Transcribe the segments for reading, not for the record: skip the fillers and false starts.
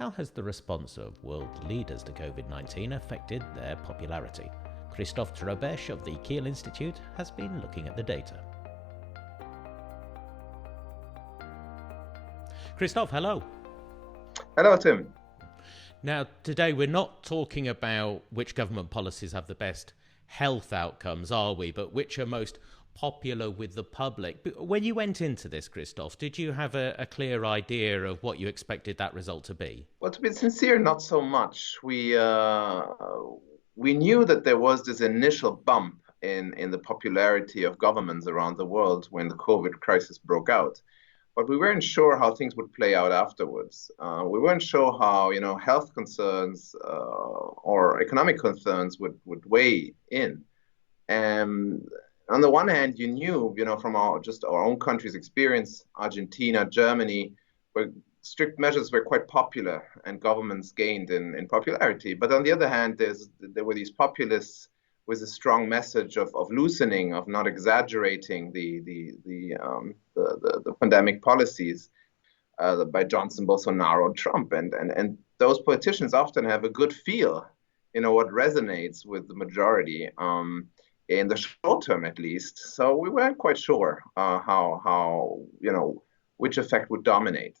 How has the response of world leaders to COVID-19 affected their popularity? Christoph Trebesch of the Kiel Institute has been looking at the data. Christoph, hello. Hello, Tim. Now, today we're not talking about which government policies have the best health outcomes, are we? But which are most popular with the public. But when you went into this, Christoph, did you have a clear idea of what you expected that result to be? Well, to be sincere, not so much. We knew that there was this initial bump in the popularity of governments around the world when the COVID crisis broke out. But we weren't sure how things would play out afterwards. We weren't sure how, health concerns or economic concerns would weigh in. And on the one hand, you knew, from our own country's experience, Argentina, Germany, where strict measures were quite popular and governments gained in popularity. But on the other hand, there were these populists with a strong message of loosening, of not exaggerating the pandemic policies by Johnson, Bolsonaro, Trump, and those politicians often have a good feel, what resonates with the majority in the short term, at least. So we weren't quite sure how which effect would dominate,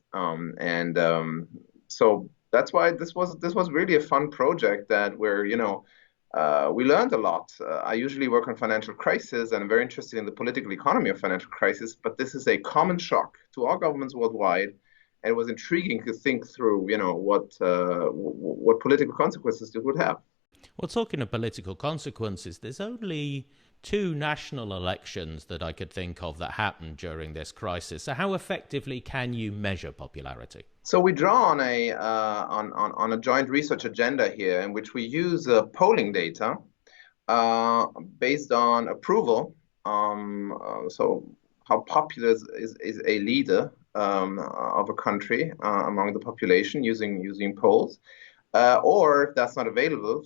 so that's why this was really a fun project that we learned a lot. I usually work on financial crisis, and I'm very interested in the political economy of financial crisis, but this is a common shock to all governments worldwide. And it was intriguing to think through, what political consequences it would have. Well, talking of political consequences, there's only 2 national elections that I could think of that happened during this crisis. So how effectively can you measure popularity? So we draw on a joint research agenda here in which we use polling data based on approval. So how popular is a leader of a country among the population using polls. Or if that's not available,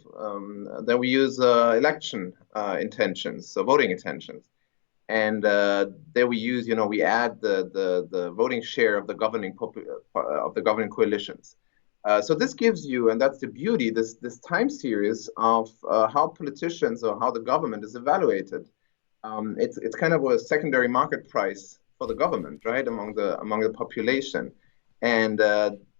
then we use election intentions, so voting intentions. And there we use, we add the voting share of the governing coalitions. So this gives you, and that's the beauty, this time series of how politicians or how the government is evaluated. It's kind of a secondary market price for the government, right, among the population. And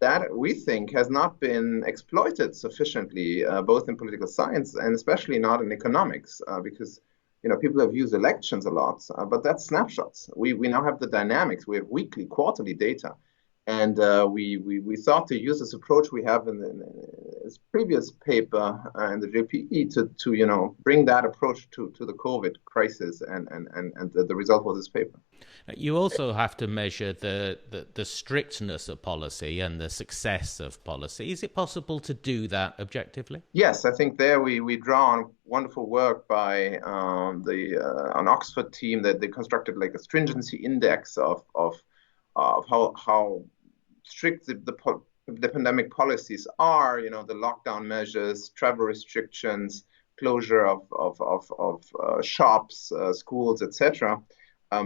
that, we think, has not been exploited sufficiently, both in political science and especially not in economics, because people have used elections a lot, but that's snapshots. We now have the dynamics. We have weekly, quarterly data. And we thought to use this approach we have in this previous paper in the JPE to bring that approach to the COVID crisis, and the result was this paper. You also have to measure the strictness of policy and the success of policy. Is it possible to do that objectively? Yes, I think there we draw on wonderful work by an Oxford team that they constructed like a stringency index of how strict the pandemic policies are, the lockdown measures, travel restrictions, closure of shops, schools, etc.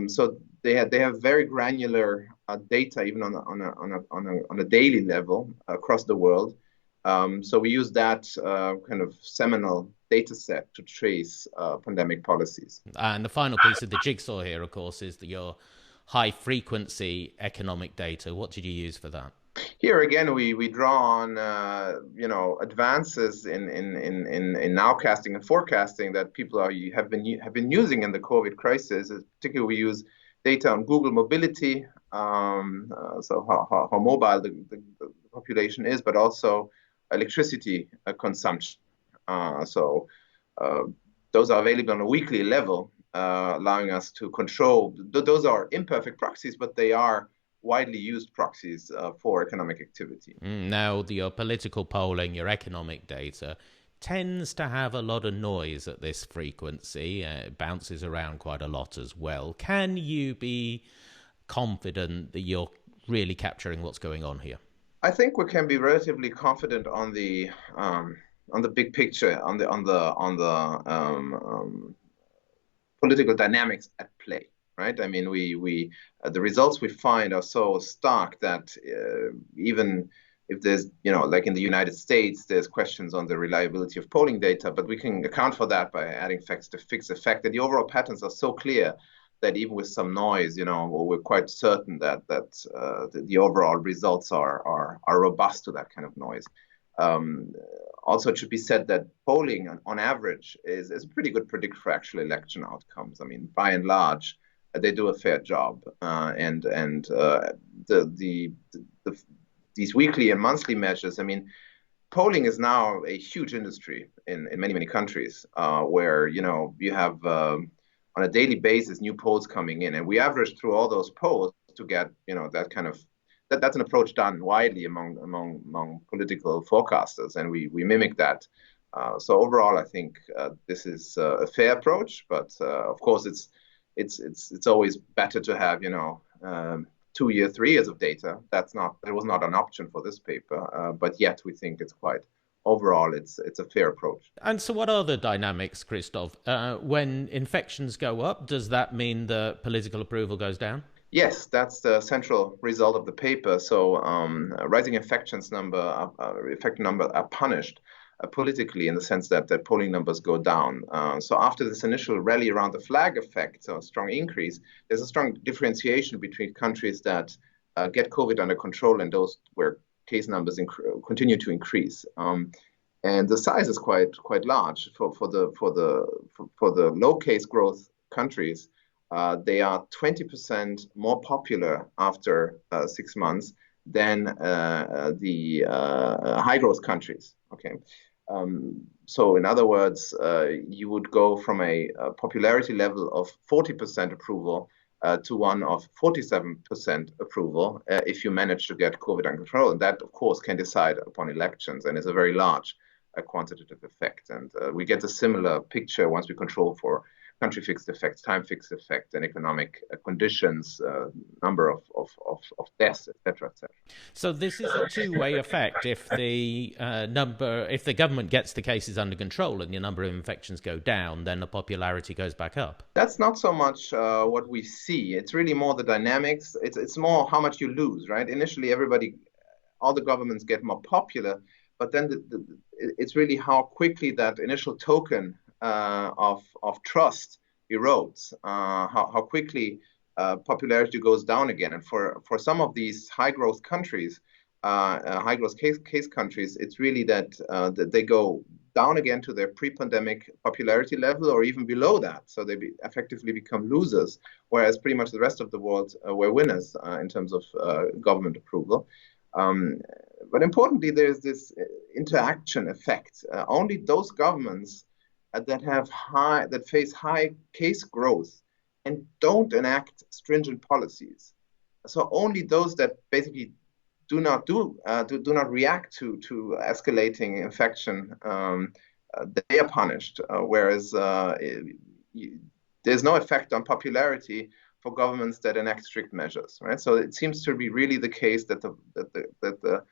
So they have very granular data, even on a daily level across the world. So we use that kind of seminal data set to trace pandemic policies. And the final piece of the jigsaw here, of course, is your high frequency economic data. What did you use for that? Here again, we draw on advances in nowcasting and forecasting that people have been using in the COVID crisis. Particularly, we use data on Google mobility, so how mobile the population is, but also electricity consumption. So those are available on a weekly level, allowing us to control. Those are imperfect proxies, but they are widely used proxies for economic activity. Now, your political polling, your economic data, tends to have a lot of noise at this frequency. It bounces around quite a lot as well. Can you be confident that you're really capturing what's going on here? I think we can be relatively confident on the big picture, on the political dynamics at play. Right? I mean, the results we find are so stark that even if there's, like in the United States, there's questions on the reliability of polling data, but we can account for that by adding facts to fix the fact that the overall patterns are so clear that even with some noise, we're quite certain that the overall results are robust to that kind of noise. Also, it should be said that polling, on average, is a pretty good predictor for actual election outcomes. I mean, by and large, they do a fair job, these weekly and monthly measures. I mean, polling is now a huge industry in many countries, where you have on a daily basis new polls coming in, and we average through all those polls to get that kind of that's an approach done widely among political forecasters, and we mimic that. So overall, I think this is a fair approach, but of course it's always better to have 2 years, 3 years of data. That was not an option for this paper, but yet we think it's quite. Overall, it's a fair approach. And so what are the dynamics, Christoph? When infections go up, does that mean the political approval goes down? Yes, that's the central result of the paper. So rising infection number are punished politically in the sense that polling numbers go down. So after this initial rally around the flag effect, so a strong increase, there's a strong differentiation between countries that get COVID under control and those where case numbers continue to increase. And the size is quite large for the low case growth countries. They are 20% more popular after 6 months than the high growth countries. Okay, so in other words, you would go from a popularity level of 40% approval to one of 47% approval if you manage to get COVID under control. And that, of course, can decide upon elections and is a very large quantitative effect. And we get a similar picture once we control for country fixed effects, time fixed effect, and economic conditions, number of deaths, etc., etc. So this is a two-way effect. If the government gets the cases under control and the number of infections go down, then the popularity goes back up. That's not so much what we see. It's really more the dynamics. It's more how much you lose, right? Initially, all the governments get more popular, but then it's really how quickly that initial token of trust erodes, how quickly popularity goes down again. And for some of these high growth countries, high growth case countries, it's really that they go down again to their pre-pandemic popularity level or even below that. So they effectively become losers, whereas pretty much the rest of the world were winners in terms of government approval. But importantly, there's this interaction effect. Only those governments that face high case growth and don't enact stringent policies. So only those that basically do not react to escalating infection, they are punished. Whereas there's no effect on popularity for governments that enact strict measures, right? So it seems to be really the case that the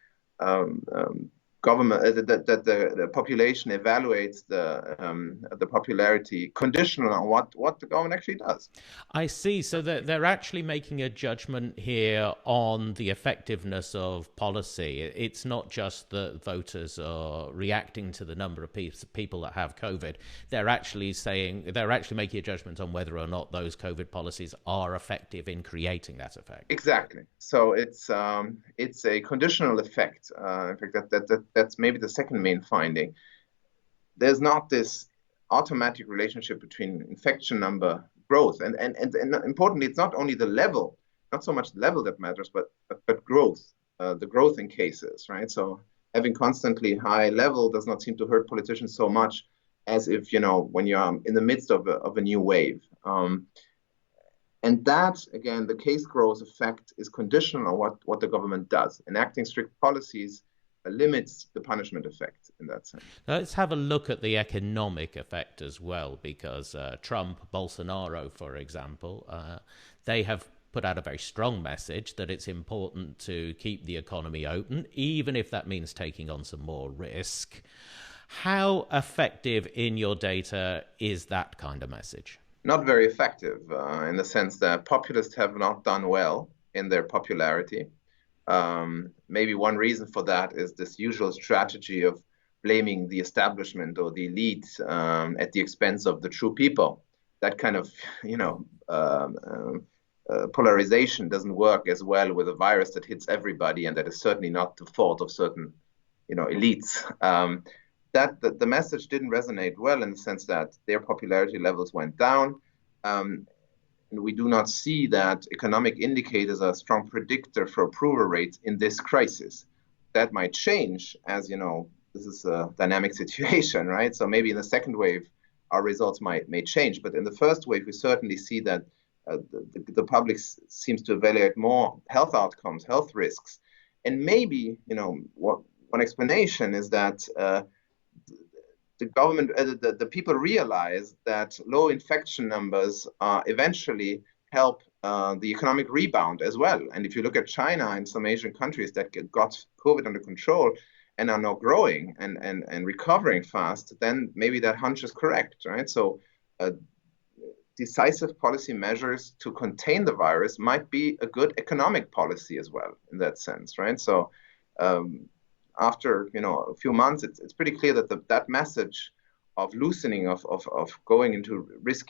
government that the population evaluates the popularity conditional on what the government actually does. I see. So they're actually making a judgment here on the effectiveness of policy. It's not just that voters are reacting to the number of people that have COVID. They're actually making a judgment on whether or not those COVID policies are effective in creating that effect. Exactly. So it's a conditional effect. In fact, that's maybe the second main finding. There's not this automatic relationship between infection number growth, and importantly, it's not only the level, not so much the level that matters, but growth, the growth in cases, right? So having constantly high level does not seem to hurt politicians so much as if when you're in the midst of a new wave. And that, again, the case growth effect is conditional on what the government does. Enacting strict policies limits the punishment effect in that sense. Now let's have a look at the economic effect as well, because Trump, Bolsonaro, for example, they have put out a very strong message that it's important to keep the economy open, even if that means taking on some more risk. How effective in your data is that kind of message? Not very effective in the sense that populists have not done well in their popularity. maybe one reason for that is this usual strategy of blaming the establishment or the elite at the expense of the true people. That kind of, polarization doesn't work as well with a virus that hits everybody, and that is certainly not the fault of certain, elites. That the message didn't resonate well in the sense that their popularity levels went down. And we do not see that economic indicators are a strong predictor for approval rates in this crisis. That might change, as this is a dynamic situation, right? So maybe in the second wave, our results may change. But in the first wave, we certainly see that the public seems to evaluate more health outcomes, health risks. And maybe, one explanation is that the government, the people realize that low infection numbers eventually help the economic rebound as well. And if you look at China and some Asian countries that got COVID under control and are now growing and recovering fast, then maybe that hunch is correct, right? So decisive policy measures to contain the virus might be a good economic policy as well in that sense, right? So after a few months, it's pretty clear that that message of loosening, of going into the risk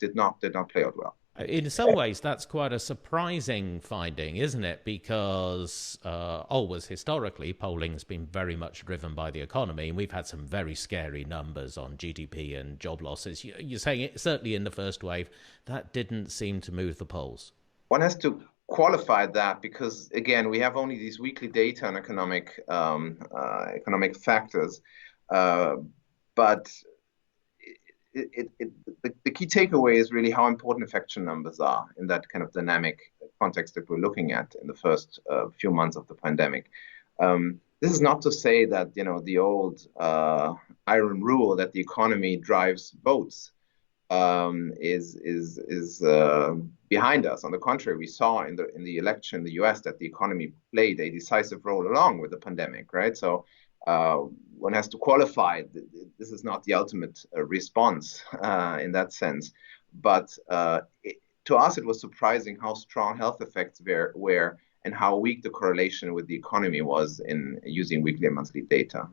did not play out well. In some ways, that's quite a surprising finding, isn't it? Because always historically, polling has been very much driven by the economy, and we've had some very scary numbers on GDP and job losses. You're saying it, certainly in the first wave, that didn't seem to move the polls. One has to qualify that because, again, we have only these weekly data on economic factors, but the key takeaway is really how important infection numbers are in that kind of dynamic context that we're looking at in the first few months of the pandemic. This is not to say that the old iron rule that the economy drives votes is behind us. On the contrary, we saw in the election in the U.S. that the economy played a decisive role along with the pandemic, right? So one has to qualify. This is not the ultimate response in that sense, but to us it was surprising how strong health effects were and how weak the correlation with the economy was in using weekly and monthly data.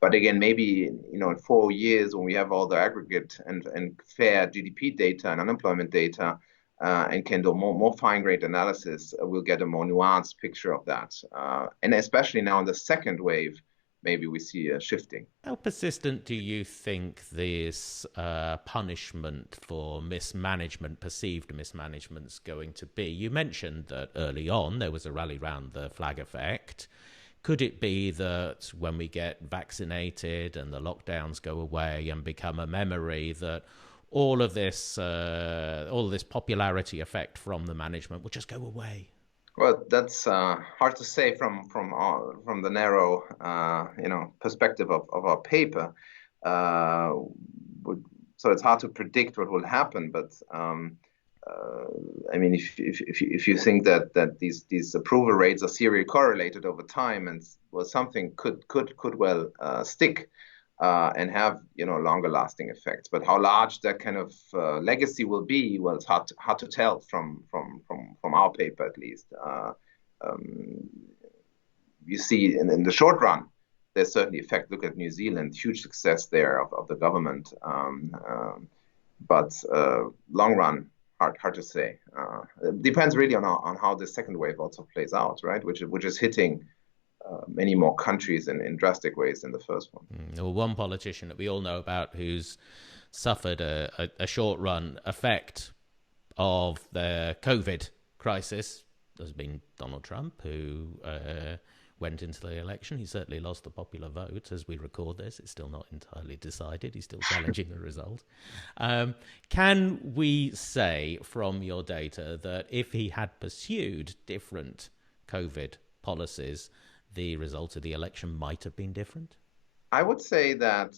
But again, maybe in 4 years when we have all the aggregate and fair GDP data and unemployment data and can do more fine-grained analysis, we'll get a more nuanced picture of that. And especially now in the second wave, maybe we see a shifting. How persistent do you think this punishment for mismanagement, perceived mismanagement, is going to be? You mentioned that early on there was a rally around the flag effect. Could it be that when we get vaccinated and the lockdowns go away and become a memory, that all of this popularity effect from the management will just go away? Well, that's hard to say from the narrow perspective of our paper. So it's hard to predict what will happen. But I mean, if you think that these approval rates are serially correlated over time, and something could well stick and have longer lasting effects. But how large that kind of legacy will be, well, it's hard to tell from our paper at least. You see in the short run, there's certainly effect. Look at New Zealand, huge success there of the government. But long run, hard to say. It depends really on how the second wave also plays out, right? Which is hitting many more countries in drastic ways than the first one. Well, one politician that we all know about who's suffered a short-run effect of the COVID crisis has been Donald Trump, who went into the election. He certainly lost the popular vote. As we record this, it's still not entirely decided. He's still challenging the result. Can we say from your data that if he had pursued different COVID policies, the result of the election might have been different? I would say that,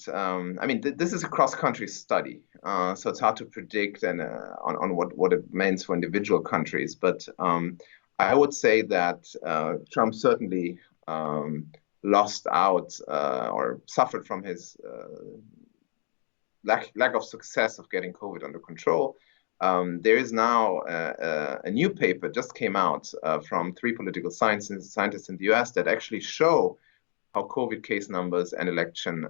this is a cross-country study, so it's hard to predict and on what it means for individual countries. But I would say that Trump certainly lost out or suffered from his lack of success of getting COVID under control. There is now a new paper just came out from 3 political scientists in the US that actually show how COVID case numbers and election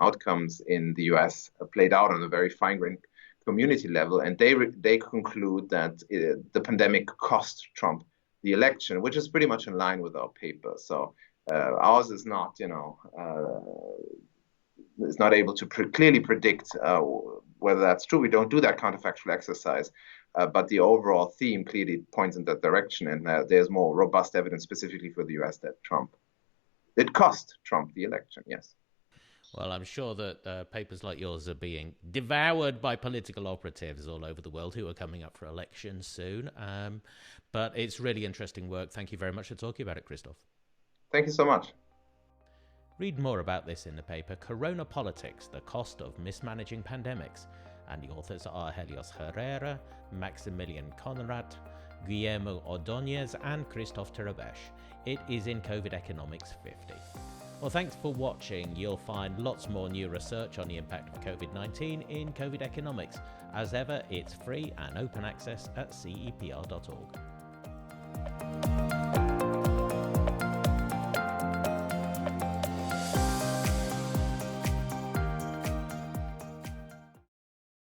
outcomes in the US played out on a very fine-grained community level. And they conclude that the pandemic cost Trump the election, which is pretty much in line with our paper. So ours is not, is not able to clearly predict whether that's true. We don't do that counterfactual exercise, but the overall theme clearly points in that direction. And there's more robust evidence specifically for the US that it cost Trump the election, yes. Well, I'm sure that papers like yours are being devoured by political operatives all over the world who are coming up for elections soon. But it's really interesting work. Thank you very much for talking about it, Christoph. Thank you so much. Read more about this in the paper Corona Politics, The Cost of Mismanaging Pandemics. And the authors are Helios Herrera, Maximilian Konradt, Guillermo Ordoñez, and Christoph Trebesch. It is in COVID Economics 50. Well, thanks for watching. You'll find lots more new research on the impact of COVID-19 in COVID Economics. As ever, it's free and open access at CEPR.org.